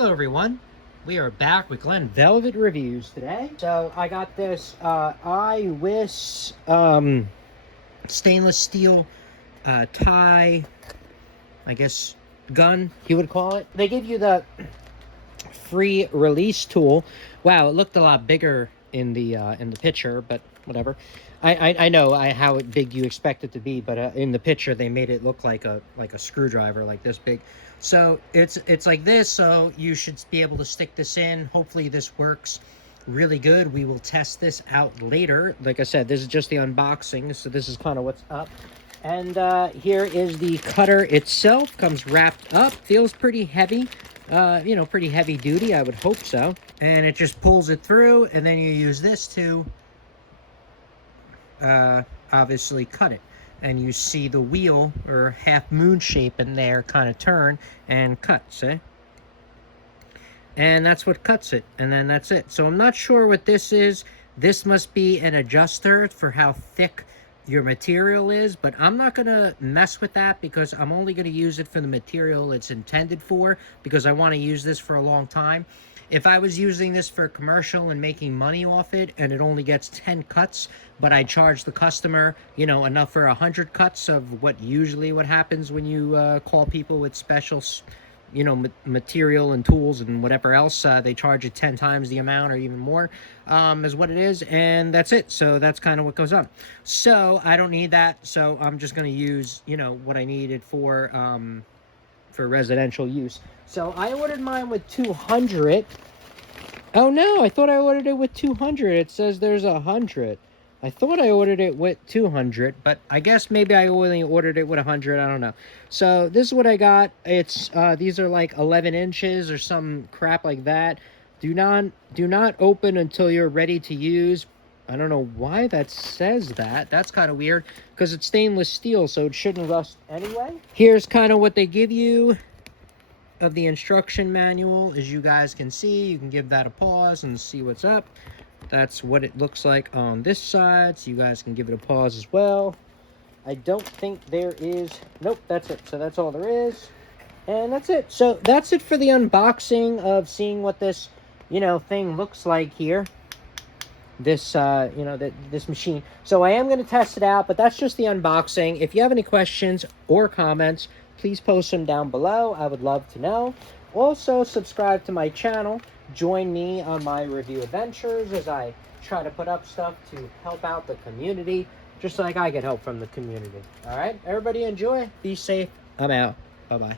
Hello everyone, we are back with Glen Velvet Reviews today. So I got this iWis stainless steel tie, I guess gun you would call it. They give you the free release tool. Wow, it looked a lot bigger in the picture, but whatever. I know how big you expect it to be, but in the picture they made it look like a screwdriver, like this big. So it's like this. So you should be able to stick this in. Hopefully this works really good. We will test this out later. Like I said, this is just the unboxing, so this is kind of what's up. And here is the cutter itself. Comes wrapped up. Feels pretty heavy. You know, pretty heavy duty, I would hope so. And it just pulls it through, and then you use this to obviously cut it. And you see the wheel, or half moon shape in there, kind of turn and cut, see? And that's what cuts it, and then that's it. So I'm not sure what this is. This must be an adjuster for how thick your material is, but I'm not gonna mess with that because I'm only gonna use it for the material it's intended for, because I want to use this for a long time. If I was using this for commercial and making money off it, and it only gets 10 cuts, but I charge the customer, you know, enough for 100 cuts of what happens when you call people with special, you know, material and tools and whatever else, they charge you 10 times the amount or even more, is what it is, and that's it. So that's kind of what goes on. So I don't need that, so I'm just going to use, you know, what I needed for residential use. So I ordered mine with 200. Oh no, I thought I ordered it with 200. It says there's 100. I thought I ordered it with 200, but I guess maybe I only ordered it with 100. I don't know. So this is what I got. It's these are like 11 inches or some crap like that. Do not open until you're ready to use. I don't know why that says that. That's kind of weird because it's stainless steel, so it shouldn't rust anyway. Here's kind of what they give you of the instruction manual. As you guys can see, you can give that a pause and see what's up. That's what it looks like on this side, so you guys can give it a pause as well. I don't think there is... Nope, that's it. So that's all there is. And that's it. So that's it for the unboxing of seeing what this, you know, thing looks like here. This, you know, this machine. So I am going to test it out, but that's just the unboxing. If you have any questions or comments, please post them down below. I would love to know. Also, subscribe to my channel. Join me on my review adventures as I try to put up stuff to help out the community, just like I get help from the community. All right, everybody enjoy. Be safe. I'm out. Bye-bye.